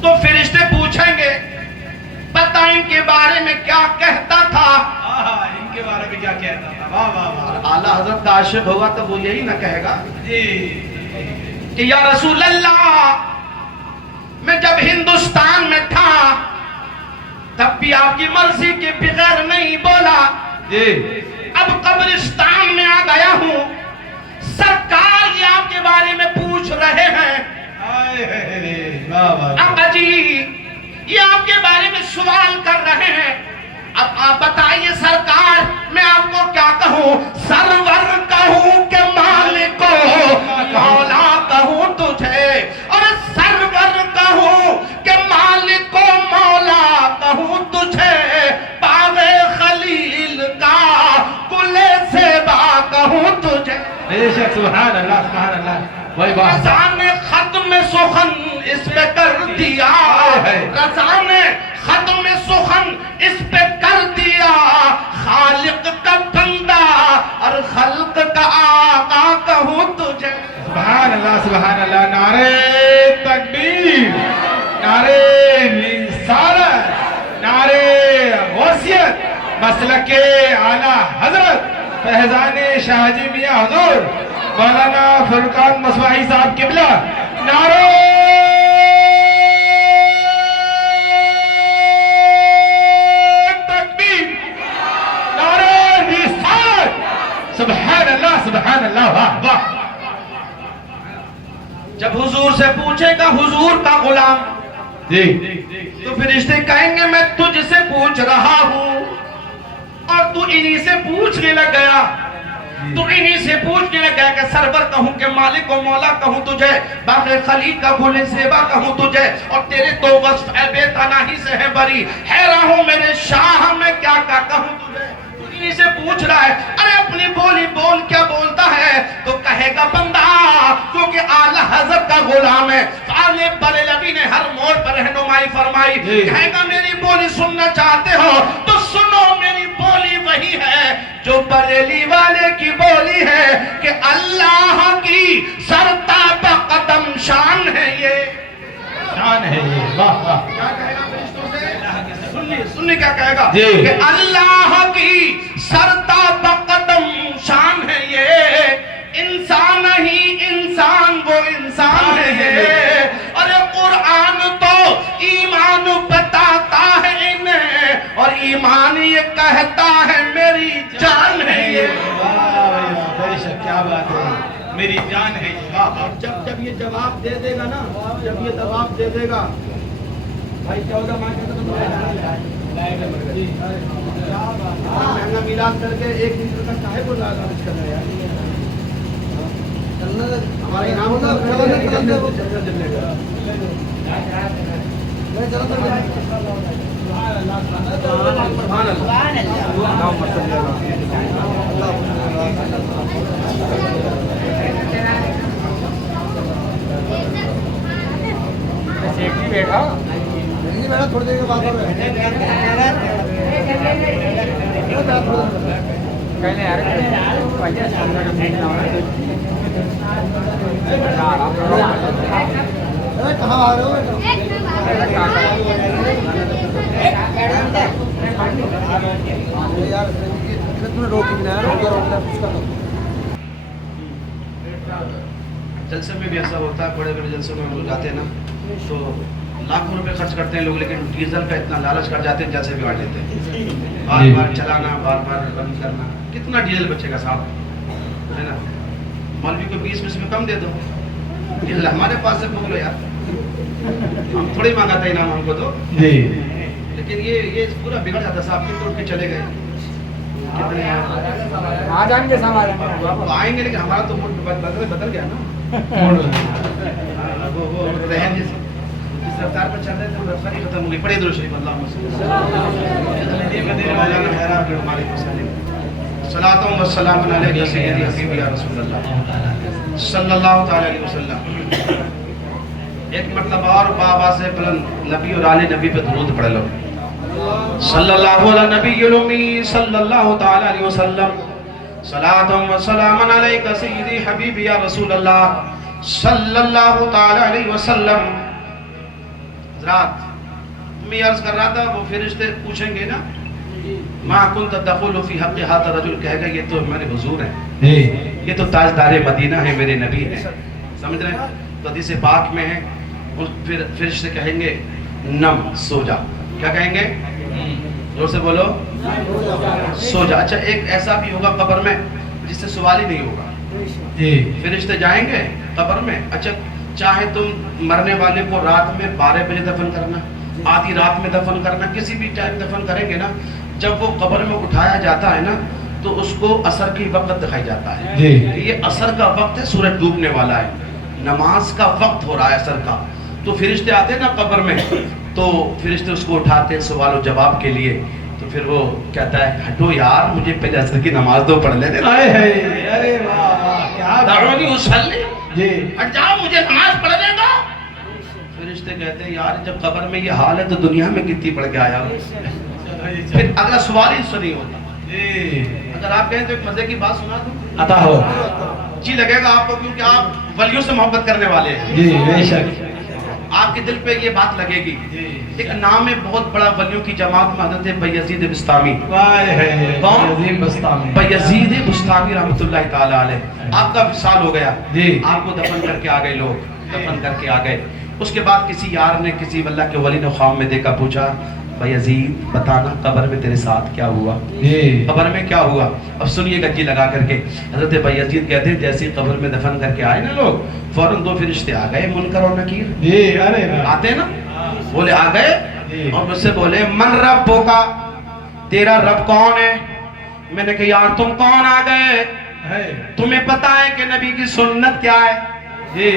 تو فرشتے پوچھیں گے پتہ ان کے بارے میں کیا کہتا تھا، ان کے بارے میں کیا کہتا تھا، واہ واہ واہ، اعلیٰ حضرت کا عاشق ہوگا تو وہ یہی نہ کہے گا جی کہ یا رسول اللہ میں جب ہندوستان میں تھا تب بھی آپ کی مرضی کے بغیر نہیں بولا، جی اب قبرستان میں آ گیا ہوں، سرکار یہ آپ کے بارے میں پوچھ رہے ہیں، واہ واہ، ابا جی یہ آپ کے بارے میں سوال کر رہے ہیں، اب آپ بتائیے سرکار میں آپ کو کیا کہوں، سرور کہوں کہ مالک مولا کہوں تجھے، اور سرور کہوں کہ مالک مولا کہوں تجھے، پاوے خلیل کا گل زیبا کہوں تجھے، بے شک سبحان اللہ سبحان اللہ، وہی بات، رضا نے ختم سخن اس پہ کر دیا، رضا نے ختم سخن اس پہ کر دیا، خالق کا بندہ اور خلق کا آقا کہوں تجھے، سبحان اللہ سبحان اللہ، نعرہ تکبیر، نعرہ رسالت، نعرہ غوثیت، مسلک اعلیٰ حضرت فیضان شاہ جی میاں حضور مولانا فرقان مصباحی صاحب قبلہ، نعرہ تکبیر، نعرہ رسالت، سبحان اللہ سبحان اللہ، واہ واہ، جب حضور سے پوچھے گا حضور کا غلام جی تو فرشتے کہیں گے میں تجھ سے پوچھ رہا ہوں اور تو انہی سے پوچھنے لگ گیا، تو انہی سے پوچھنے لگا کہ سرور کہوں کہ مالک و مولا کہوں تجھے، باغ خلیل کا گل زیبا کہوں تجھے، اور تیرے تو وصف اے بے تناہی سے ہے بری، حیران ہوں میرے شاہ میں کیا کہوں تجھے۔ تو انہی سے پوچھ رہا ہے ارے اپنی بولی بول، کیا بولتا ہے؟ تو کہے گا بندہ کیونکہ اعلیٰ حضرت کا غلام ہے، غالب بریلوی نے ہر موڑ پر رہنمائی فرمائی، کہے گا میری بولی سننا چاہتے ہو تو سنو، میری بولی وہی ہے جو بریلی والے کی بولی ہے کہ اللہ کی سرتاب قدم شان ہے یہ، شان ہے یہ، واہ واہ۔ کیا کہے گا فرشتوں سے؟ سننے کیا کہے گا کہ اللہ کی سرتاب قدم شان ہے یہ، انسان ہی انسان وہ انسان ہے یہ، اور قرآن تو ایمان بتاتا ہے انہیں، اور ایمان یہ کہتا ہے میری جان ہے یہ۔ بے شک کیا بات ہے، میری جان ہے یہ، واہ واہ۔ جب یہ جواب دے دے گا نا، جب یہ جواب دے دے گا بھائی 14 ماہ کے تو مہنگا میلاد کر کے 1 لیٹر کا چاہے کو خرچ کر رہے ہیں ہمارے یہاں بیٹھا تھوڑی دیر کے بعد کہاں آ رہے ہو؟ جلسے میں بھی ایسا ہوتا ہے، بڑے بڑے جلسوں میں ہم لوگ جاتے ہیں نا تو لاکھوں روپے خرچ کرتے ہیں لوگ، لیکن ڈیزل کا اتنا لالچ کر جاتے ہیں جیسے بھی بانٹ لیتے ہیں، بار بار چلانا، بار بار بند کرنا، کتنا ڈیزل بچے گا صاحب، ہے نا؟ مولوی کو 20 میں کم دے دو، ڈیزل ہمارے پاس سے پکڑو یار، ہم تھوڑی مانگا تھا انعام ہم کو تو، لیکن یہ پورا بگڑ جاتا صاحب، کتنے اٹھ کے چلے گئے، آ جائیں گے سوال آئیں گے، لیکن ہمارا تو موڈ بدل گیا نا، وہ رہن جیسے اس رفتار پر چل رہے تھے، وہ رفتار ہی ختم ہو گئی۔ پڑھے درود شریف، اللہم صلاۃ و سلام علیک سیدی حبیبی یا رسول اللہ صلی اللہ تعالی علیہ وسلم۔ ایک مطلب اور بابا سے بلند نبی اور آل نبی پہ درود پڑھ لو، صلی اللہ علی نبی الامی صلی اللہ تعالی علیہ وسلم، صلاۃ و سلام علیک سیدی حبیبی یا رسول اللہ صلی اللہ تعالی علیہ وسلم۔ حضرات میں عرض کر رہا تھا، وہ فرشتے پوچھیں گے نا، ما کنت تقول فی حق ھذا الرجل، کہے گا یہ تو ہمارے حضور ہیں، یہ تو تاجدار مدینہ ہے، میرے نبی ہیں، سمجھ رہے ہیں؟ تو حدیث پاک میں ہے، پھر فرشتے کہیں گے نم، سو جا، کیا کہیں گے؟ زور سے بولو، سو جا۔ اچھا ایک ایسا بھی ہوگا قبر میں جس سے سوال ہی نہیں ہوگا، فرشتے جائیں گے قبر میں، اچھا چاہے تم مرنے والے کو رات میں 12 بجے دفن کرنا، آدھی رات میں دفن کرنا، کسی بھی ٹائم دفن کریں گے نا، جب وہ قبر میں اٹھایا جاتا ہے نا تو اس کو عصر کی وقت دکھائی جاتا ہے کہ یہ عصر کا وقت ہے، سورج ڈوبنے والا ہے، نماز کا وقت ہو رہا ہے عصر کا، تو فرشتے آتے ہیں نا قبر میں، تو فرشتے اس کو اٹھاتے ہیں سوال و جواب کے لیے، تو پھر وہ کہتا ہے ہٹو یار مجھے پہلے عصر کی نماز دو پڑھ لیتے، ارے واہ کیا دعونی اصلی، جی، ہٹ جاؤ مجھے نماز پڑھنے دو۔ فرشتے کہتے ہیں یار جب قبر میں یہ حال ہے تو دنیا میں کتنی پڑھ کے آیا، پھر اگلا سوال ہی نہیں ہوتا۔ اگر آپ کہیں تو ایک مزے کی بات سنا دوں، عطا ہو جی لگے گا آپ کو، کیونکہ آپ ولیوں سے محبت کرنے والے ہیں، جی، بے شک آپ کے دل پہ یہ بات لگے گی۔ ایک نام ہے بہت بڑا ولیوں کی جماعت میں حضرت بایزید بسطامی، بایزید بسطامی رحمۃ اللہ تعالی علیہ، آپ کا وصال ہو گیا، آپ کو دفن کر کے آ گئے، لوگ دفن کر کے آ گئے۔ اس کے بعد کسی یار نے کسی اللہ کے ولی نے خواب میں دیکھا، پوچھا بایزید بتانا قبر میں تیرے ساتھ کیا ہوا، قبر میں کیا ہوا؟ اب سنیے گا جی لگا کر کے، حضرت بایزید کہتے ہیں جیسے قبر میں دفن کر کے آئے نا لوگ، فوراً 2 فرشتے آ گئے، منکر اور نکیر، آتے ہیں نا، بولے آ گئے اور مجھ سے بولے من ربک، تیرا رب کون ہے؟ میں نے کہا یار تم کون آ گئے؟ ہے تمہیں پتا ہے کہ نبی کی سنت کیا ہے؟ جی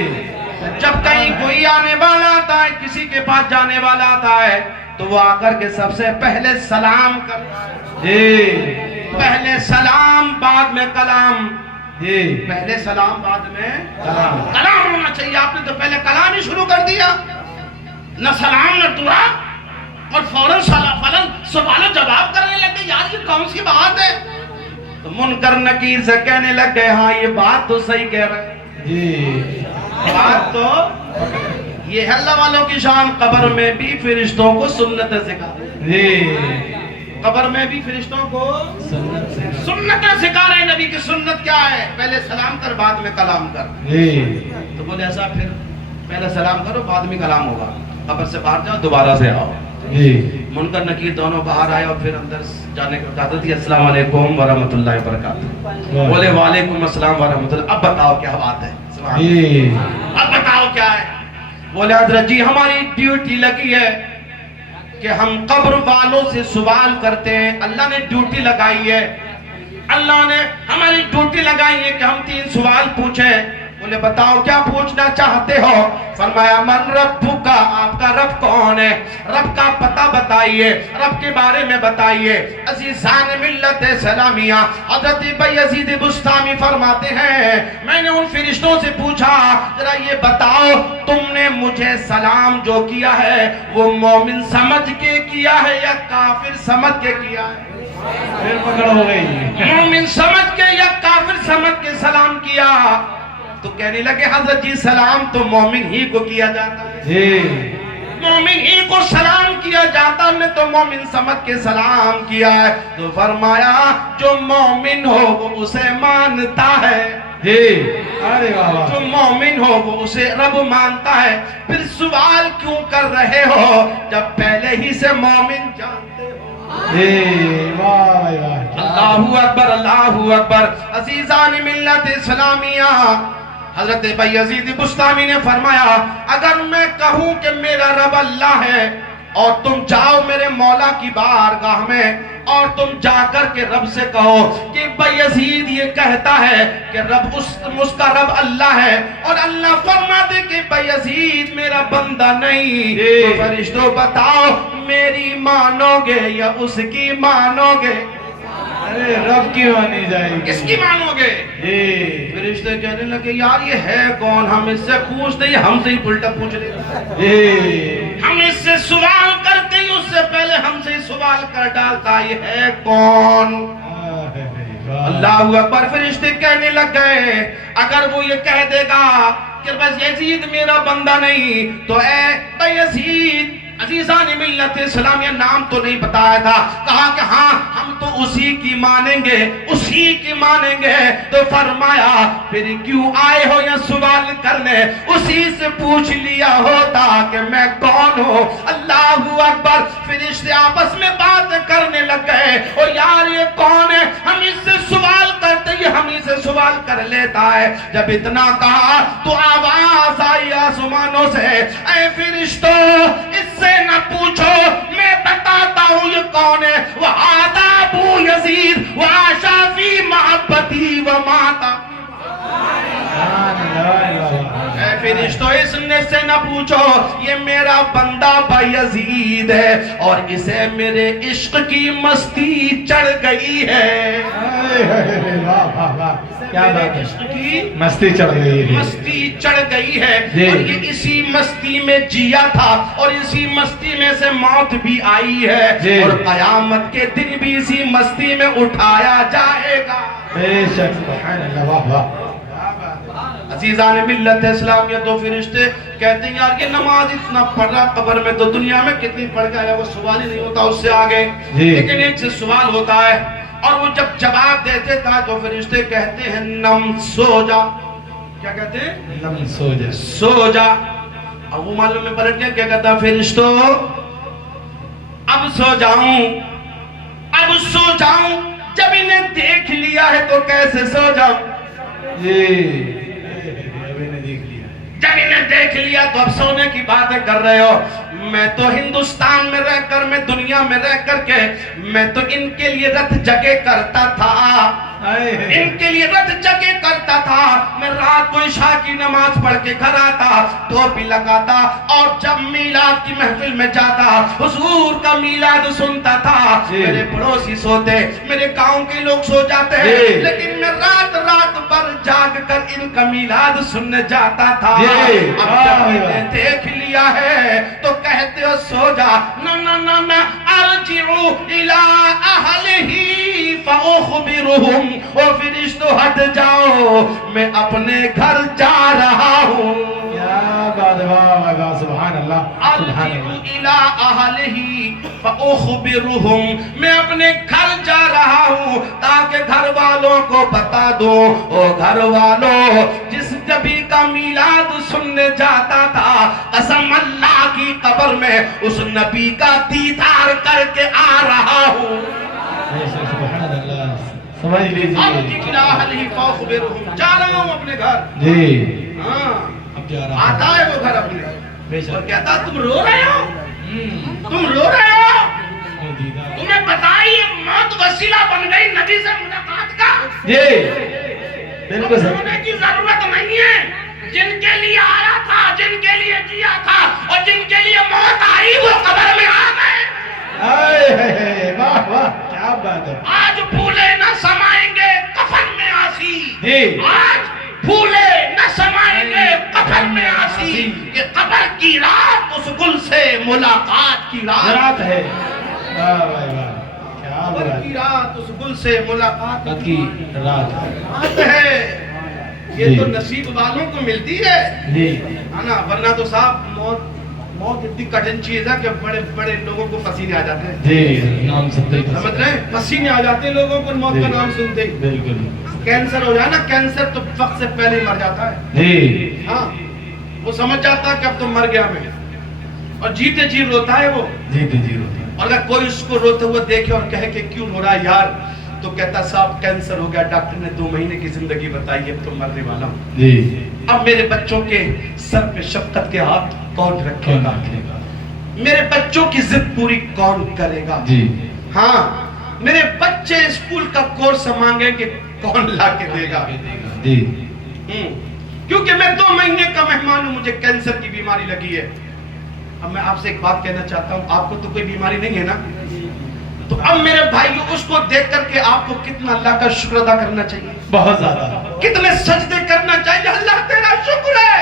جب کہیں کوئی آنے والا آتا ہے، کسی کے پاس جانے والا آتا ہے، تو وہ آ کر کے سب سے پہلے سلام کرتا ہے۔ جی پہلے سلام بعد میں کلام، جی پہلے سلام بعد میں کلام۔ کلام ہونا چاہیے۔ آپ نے تو پہلے کلام ہی شروع کر دیا، نہ سلام نہ دعا، اور فوراً سوال و جواب کرنے لگے۔ یار یہ کون سی بات ہے؟ تو منکر نکیر سے کہنے لگ گئے ہاں یہ بات تو صحیح کہہ رہے ہیں، جی بات تو یہ ہے۔ اللہ والوں کی شان قبر میں بھی فرشتوں کو سنتیں سکھاتے ہیں، جی قبر میں بھی فرشتوں کو سنتیں سکھا رہے ہیں۔ نبی کی سنت کیا ہے؟ پہلے سلام کر بعد میں کلام کر۔ جی تو بولے ایسا پھر پہلے سلام کرو بعد میں کلام ہوگا، قبر سے باہر جاؤ دوبارہ سے آؤ۔ جی منکر نکیر دونوں باہر آئے اور پھر اندر جانے کے اجازت دی، السلام علیکم ورحمۃ اللہ وبرکاتہ۔ بولے وعلیکم السلام ورحمۃ اللہ، اب بتاؤ کیا بات ہے؟ سبحان اللہ۔ جی اب بتاؤ کیا ہے؟ بولے حضرت جی ہماری ڈیوٹی لگی ہے کہ ہم قبر والوں سے سوال کرتے ہیں، اللہ نے ڈیوٹی لگائی ہے، اللہ نے ہماری ڈیوٹی لگائی ہے کہ ہم 3 سوال پوچھیں۔ بولے بتاؤ کیا پوچھنا چاہتے ہو؟ فرمایا من ربک، آپ کا رب کون ہے؟ رب کا پتہ بتائیے، رب کے بارے میں بتائیے۔ عزیزان ملت اسلامیہ، حضرت بایزید بسطامی فرماتے ہیں میں نے ان فرشتوں سے پوچھا ذرا یہ بتاؤ تم نے مجھے سلام جو کیا ہے وہ مومن سمجھ کے کیا ہے یا کافر سمجھ کے کیا ہے؟ پھر پکڑ ہو گئی۔ مومن سمجھ کے یا کافر سمجھ کے سلام کیا؟ تو کہنے لگے حضرت جی سلام تو مومن ہی کو کیا جاتا ہے، جی مومن ہی کو سلام کیا جاتا، ہم نے تو مومن سمجھ کے سلام کیا ہے۔ تو فرمایا جو مومن ہو وہ اسے مانتا ہے، جی ارے واہ جو مومن ہو وہ اسے رب مانتا ہے، پھر سوال کیوں کر رہے ہو جب پہلے ہی سے مومن جانتے ہو؟ جی واہ واہ اللہ اکبر اللہ اکبر۔ عزیزان ملت اسلامیہ، حضرت بایزید بسطامی نے فرمایا اگر میں کہوں کہ میرا رب اللہ ہے اور تم جاؤ میرے مولا کی بارگاہ میں اور تم جا کر کے رب سے کہو کہ بایزید یہ کہتا ہے کہ رب اس کا رب اللہ ہے، اور اللہ فرماتے کہ بایزید میرا بندہ نہیں، تو فرشتوں بتاؤ میری مانو گے یا اس کی مانو گے؟ ارے رب کی مانی جائے گی، کس کی مانو گے؟ جی فرشتے کہنے لگے یار یہ ہے کون؟ ہم اس سے پوچھتے ہی ہم سے ہی الٹا پوچھ لیتے، جی ہم اس سے سوال کرتے ہی اس سے پہلے ہم سے ہی سوال کر ڈالتا، یہ ہے کون؟ اللہ اکبر۔ فرشتے کہنے لگ گئے اگر وہ یہ کہہ دے گا کہ بس یزید میرا بندہ نہیں تو اے بایزید، عزیزان ملت اسلامیہ نام تو نہیں بتایا تھا، کہا کہ ہاں ہم تو اسی کی مانیں گے اسی کی مانیں گے، تو فرمایا پھر کیوں آئے ہو یا سوال کرنے؟ اسی سے پوچھ لیا ہوتا کہ میں کون ہوں۔ اللہ اکبر۔ فرشتے آپس میں بات کرنے لگ گئے اور یار یہ کون ہے؟ ہم اس سے سوال کرتے ہی ہم اس سے سوال کر لیتا ہے۔ جب اتنا کہا تو آواز آئی آسمانوں سے اے فرشتوں اس سے نہ پوچھو میں بتاتا ہوں یہ کون ہے، وَعَادَ ابو یزید وَعَاشَ فِی مَحَبَّتِی وَمَاتَ۔ اے فرشتوں اس نے سے نہ پوچھو یہ میرا بندہ بایزید ہے اور اسے میرے عشق کی مستی چڑھ گئی ہے، کیا بات ہے، عشق کی مستی چڑھ گئی ہے، مستی چڑھ گئی ہے، جی۔ اور یہ اسی مستی میں جیا تھا اور اسی مستی میں سے موت بھی آئی ہے، جی۔ اور قیامت کے دن بھی اسی مستی میں اٹھایا جائے گا۔ بے شک سبحان اللہ، واہ واہ۔ عزیزان ملت اسلامیہ، تو فرشتے کہتے ہیں یار یہ نماز اتنا پڑھ رہا قبر میں تو دنیا میں کتنی پڑھ گیا، وہ سوال ہی نہیں ہوتا اس سے آگے، جی۔ لیکن ایک سے سوال ہوتا ہے، اور وہ جب جواب دیتے تھا تو فرشتے کہتے ہیں نم سو جا۔ کیا کہتے ہیں؟ نم سو جا، سو جا۔ اب وہ معلوم میں پلٹ گیا، کیا کہتا فرشتوں اب سو جاؤں، اب سو جاؤں، جب انہیں دیکھ لیا ہے تو کیسے سو جاؤں؟ جی ابھی نے دیکھ لیا، جب انہیں دیکھ لیا تو اب سونے کی باتیں کر رہے ہو. میں تو ہندوستان میں رہ کر, میں دنیا میں رہ کر کے میں تو ان کے لیے رت جگہ کرتا تھا, ان کے لیے رت جگہ کرتا تھا. میں رات کو عشاء کی نماز پڑھ کے گھر آتا, ٹوپی لگاتا, اور جب میلاد کی محفل میں جاتا حضور کا میلاد سنتا تھا. میرے پڑوسی سوتے, میرے گاؤں کے لوگ سو جاتے ہیں, لیکن میں رات رات بھر جاگ کر ان کا میلاد سننے جاتا تھا. اب جب انہیں دیکھ لیا ہے تو کہتے ہو سو جا. نا نا نا نا, ارجعو الى اہلہی فاخبرہم, او فرشتو ہٹ جاؤ, میں اپنے گھر جا رہا ہوں. کیا بات ہے, واہ واہ, سبحان اللہ, سبحان ارجعو اللہ. الى اہلہی فاخبرہم, میں اپنے گھر جا رہا ہوں تاکہ گھر والوں کو بتا دوں. او گھر والوں, جس نبی کا میلاد سننے جاتا تھا, قسم اللہ کی قبر میں اس نبی کا دیدار کر کے آ رہا ہوں. سبحان اللہ, سمجھ لیجیے. ارجعو الى اہلہی فاخبرہم, جا رہا ہوں اپنے گھر. جی, ہاں, اب جا رہا آتا ہے وہ گھر اپنے, بے شک. اور کہتا تم رو رہے ہو, تم رو رہے ہو, تمہیں پتا ہی یہ موت وسیلہ بن گئی نبی سے ملاقات کا. جی, بالکل صحیح. رونے کی ضرورت نہیں ہے. جن کے لیے آیا تھا, جن کے لیے جیا تھا, اور جن کے لیے موت آئی وہ قبر میں آ گئے. واہ واہ, کیا بات ہے. آج پھولے نہ سمائیں گے کفن میں آسی, جی, آج پھولے نہ سمائیں گے کفن میں آسی. یہ قبر کی رات اس گل سے ملاقات کی رات ہے. واہ واہ واہ, کیا قبر بات کی رات اس گل سے ملاقات کی رات ہے. بات ہے. یہ تو نصیب والوں کو ملتی ہے, جی, ہے نا, ورنہ تو صاحب موت اتنی کٹھن چیز ہے کہ بڑے بڑے لوگوں کو پسینے آ جاتے ہیں. جی, نام سنتے ہی سمجھ رہے ہیں, پسینے آ جاتے ہیں لوگوں کو موت کا نام سنتے ہی. بالکل. کینسر ہو جائے نا, کینسر تو وقت سے پہلے ہی مر جاتا ہے. جی, ہاں, وہ سمجھ جاتا ہے کہ اب تو مر گیا میں, اور جیتے جی روتا ہے وہ. جیتے جی روتا ہے. اور اگر کوئی اس کو روتے ہوئے دیکھے اور کہے کہ کیوں رو رہا ہے یار, تو کہتا صاحب کینسر ہو گیا, ڈاکٹر نے 2 مہینے کی زندگی بتائی, اب تو مرنے والا ہوں. جی, اب میرے بچوں کے سر پہ شفقت کے ہاتھ کون رکھے گا, میرے بچوں کی ضد پوری کون کرے گا. جی, ہاں, میرے بچے اسکول کا کورس مانگیں کہ کون لا کے دے گا. جی, کیونکہ میں 2 مہینے کا مہمان ہوں, مجھے کینسر کی بیماری لگی ہے. اب میں آپ سے ایک بات کہنا چاہتا ہوں, آپ کو تو کوئی بیماری نہیں ہے نا, تو اب میرے بھائیو اس کو دیکھ کر کے آپ کو کتنا اللہ کا شکر ادا کرنا چاہیے, بہت زیادہ. کتنے سجدے کرنا چاہیے. اللہ تیرا شکر ہے,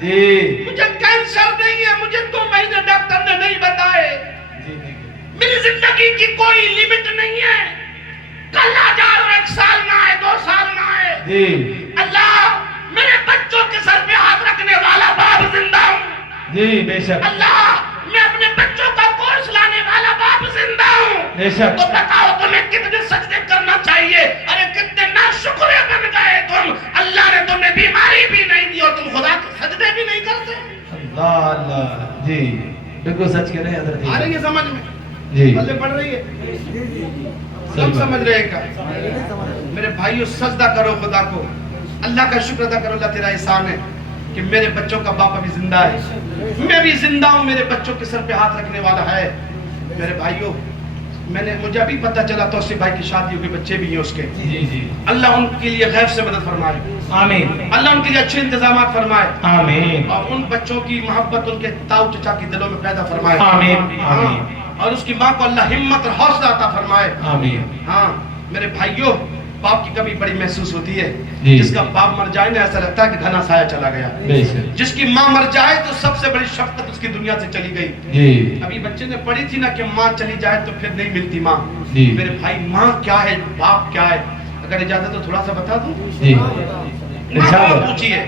جی, مجھے کینسر نہیں ہے, مجھے 2 مہینے ڈاکٹر نے نہیں بتائے, میری زندگی کی کوئی لیمٹ نہیں ہے, کل آ جاؤ, 1 سال نہ آئے, 2 سال نہ آئے. جی, اللہ, میرے بچوں کے سر پہ ہاتھ رکھنے والا باپ زندہ ہوں. جی, بے شک. اللہ, میں اپنے بچوں کا کورس لانے والا باپ زندہ ہوں. بے شک. تو بتاؤ تمہیں کتنے سجدے کرنا چاہیے. ارے کتنے ناشکرے بن گئے تم, اللہ نے تمہیں بیماری بھی نہیں دی اور تم خدا کے سجدے بھی نہیں کرتے. اللہ اللہ, جی, بالکل سچ کہہ رہے ہیں حضرت. آ رہی ہے سمجھ میں, جی, بلے پڑھ رہی ہے, سب سمجھ رہے ہیں کیا. میرے بھائیو سجدہ کرو خدا کو, اللہ کا شکر ادا کرو. اللہ تیرا احسان ہے کہ میرے بچوں کا باپ ابھی زندہ ہے, میں بھی زندہ ہوں, میرے بچوں کے سر پہ ہاتھ رکھنے والا ہے. میرے بھائیو, مجھے ابھی پتہ چلا تو اسی بھائی کی شادی ہو گئی, بچے بھی ہیں اس کے. جی, جی, اللہ ان کے لیے غیب سے مدد فرمائے, آمین, اللہ ان کے لیے اچھے انتظامات فرمائے, آمین, اور ان بچوں کی محبت ان کے تاؤ چچا کی دلوں میں پیدا فرمائے. آمین, آمین, اور اس کی ماں کو اللہ ہمت اور حوصلہ عطا فرمائے. آمین. ہاں میرے بھائیو, باپ کی کمی بڑی محسوس ہوتی ہے. جی. جس کا باپ مر جائے نا ایسا لگتا ہے کہ گھنا سایہ چلا گیا. بے شک. جس کی ماں مر جائے تو سب سے بڑی شفقت اس کی دنیا سے چلی گئی. جی, ابھی بچے نے پڑھی تھی نا کہ ماں چلی جائے تو پھر نہیں ملتی ماں. جی. میرے بھائی, ماں کیا ہے, باپ کیا ہے, اگر اجازت تو تھوڑا سا بتا دوں. جی, ماں کو پوچھیے,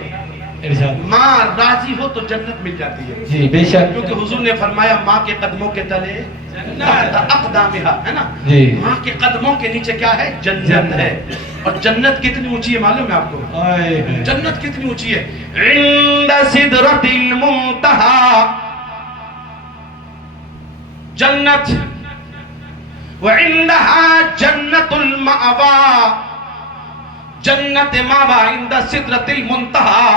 ارشاد. ماں راضی ہو تو جنت مل جاتی ہے. جی, بے شک. کیونکہ حضور نے فرمایا ماں کے قدموں کے تلے اقدامہا, ہے نا, جی, ماں کے قدموں کے نیچے کیا ہے, جنت ہے. اور جنت کتنی اونچی ہے معلوم ہے آپ کو, جنت کتنی اونچی ہے. عند سدرۃ المنتہی جنت, وعندها جنت المأوى, جنت ماوا عند سدرۃ المنتہی,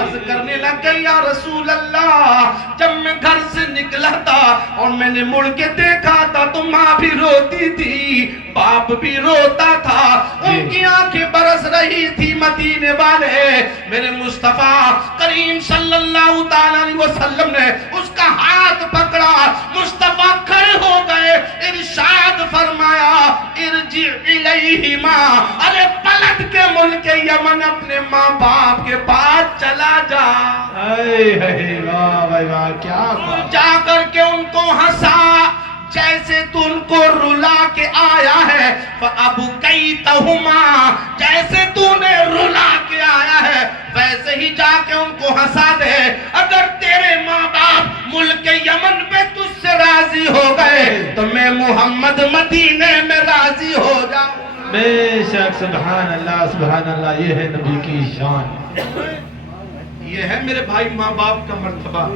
عرض کرنے لگ گئی یا رسول اللہ جب میں گھر سے نکلا تھا اور میں نے مڑ کے دیکھا تھا تو ماں بھی روتی تھی، باپ بھی روتا تھا، ان کی آنکھیں برس رہی تھی۔ مدینے والے میرے مصطفیٰ کریم صلی اللہ تعالیٰ علیہ وسلم نے اس کا ہاتھ پکڑا، مصطفیٰ کھڑے ہو گئے، ارشاد فرمایا ارجع الیہما، ارے پلٹ کے ملک یمن اپنے ماں باپ کے پاس چلا جا، واہ بھائی واہ، کیا بات، جا کر کے ان کو ہنسا جیسے تو ان کو رلا کے آیا ہے، فَأَبْكَيْتَهُمَا، جیسے تو نے رلا کے آیا ہے ویسے ہی جا کے ان کو ہنسا دے۔ اگر تیرے ماں باپ ملک یمن پہ تجھ سے راضی ہو گئے تو میں محمد مدینے میں راضی ہو جاؤں۔ بے شک، سبحان اللہ، یہ ہے نبی کی شان۔ یہ ہے میرے بھائی ماں باپ کا مرتبہ۔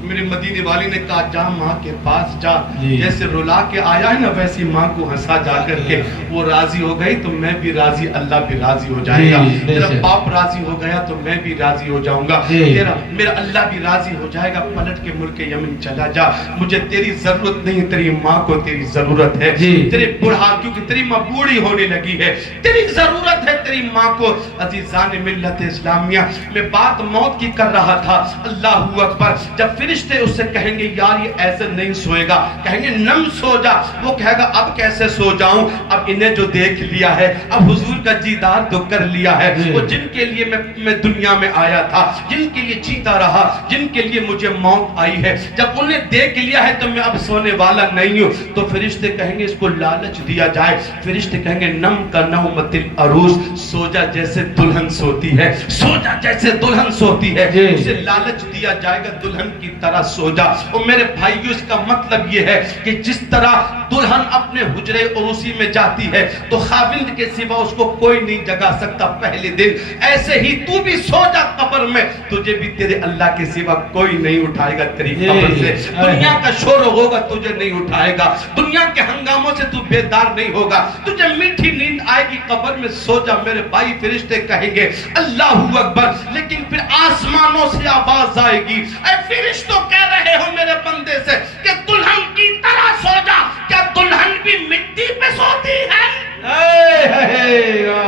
میرے مدینے والی نے کہا جا ماں کے پاس جا، جیسے رلا کے آیا ہے نا ویسی ماں کو ہنسا جا کر کے، وہ راضی ہو گئی تو میں بھی راضی، اللہ بھی راضی ہو جائے گا، تیرا باپ راضی ہو گیا تو میں بھی راضی ہو جاؤں گا، میرا اللہ بھی راضی ہو جائے گا۔ پلٹ کے ملک یمن چلا جا، مجھے تیری ضرورت نہیں، تیری ماں کو تیری ضرورت ہے، تیرے بڑھا کیونکہ تیری ماں بوڑھی ہونے لگی ہے، تیری ضرورت ہے تیری ماں کو۔ عزیزان ملت اسلامیہ، میں بات موت کی کر رہا تھا، اللہ اکبر، جب فرشتے اس سے کہیں گے یار یہ ایسے نہیں سوئے گا، کہیں گے نم سو جا، وہ کہے گا اب کیسے سو جاؤں، اب انہیں جو دیکھ لیا ہے، اب حضور کا دیدار تو کر لیا ہے، وہ جن کے لیے میں دنیا میں آیا تھا، جن کے لیے جیتا رہا، جن کے لیے مجھے موت آئی ہے، جب انہیں دیکھ لیا ہے تو میں اب سونے والا نہیں ہوں۔ تو فرشتے کہیں گے اس کو لالچ دیا جائے، فرشتے کہیں گے نم کا نومت العروس، سو جا جیسے دلہن سوتی ہے، سو جا جیسے دلہن سوتی ہے، اسے لالچ دیا جائے گا دلہن کی طرح سو جا۔ اور میرے بھائیو اس کا مطلب یہ ہے کہ جس طرح دلہن اپنے حجرے عروسی میں جاتی ہے تو خاوند کے سوا اس کو کوئی نہیں جگا سکتا پہلے دن، ایسے ہی تو بھی سو جا قبر میں، تجھے بھی تیرے اللہ کے سوا کوئی نہیں اٹھائے گا تیری قبر سے، دنیا کا شور ہوگا تجھے نہیں اٹھائے گا، دنیا کے ہنگاموں سے تو بیدار نہیں ہوگا، تجھے میٹھی نیند آئے گی، قبر میں سو جا۔ میرے بھائی فرشتے کہیں گے اللہ اکبر، لیکن پھر آسمانوں سے آواز آئے گی، اے فرشتوں کہہ رہے ہو میرے بندے سے کہ دلہن کی طرح سو جا، کیا دلہن بھی مٹی پہ سوتی ہے؟ واہ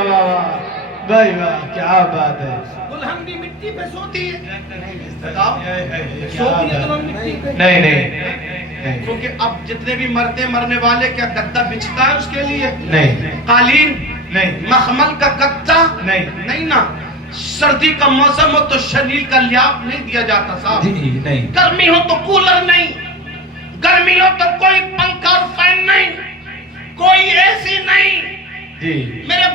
واہ بھائی واہ، کیا بات ہے، دلہن بھی مٹی پہ سوتی ہے؟ سوتی ہے دلہن مٹی پہ؟ نہیں، کیونکہ اب جتنے بھی مرنے والے کیا گدا بچھتا ہے اس کے لیے؟ نہیں، قالین نہیں، مخمل کا گدا نہیں نا، سردی کا موسم ہو تو شنیل کا لیاب نہیں دیا جاتا صاحب، نہیں، گرمی ہو تو کولر نہیں، گرمی ہو تو کوئی پنکھا اور فین نہیں، کوئی اے سی نہیں۔ میرے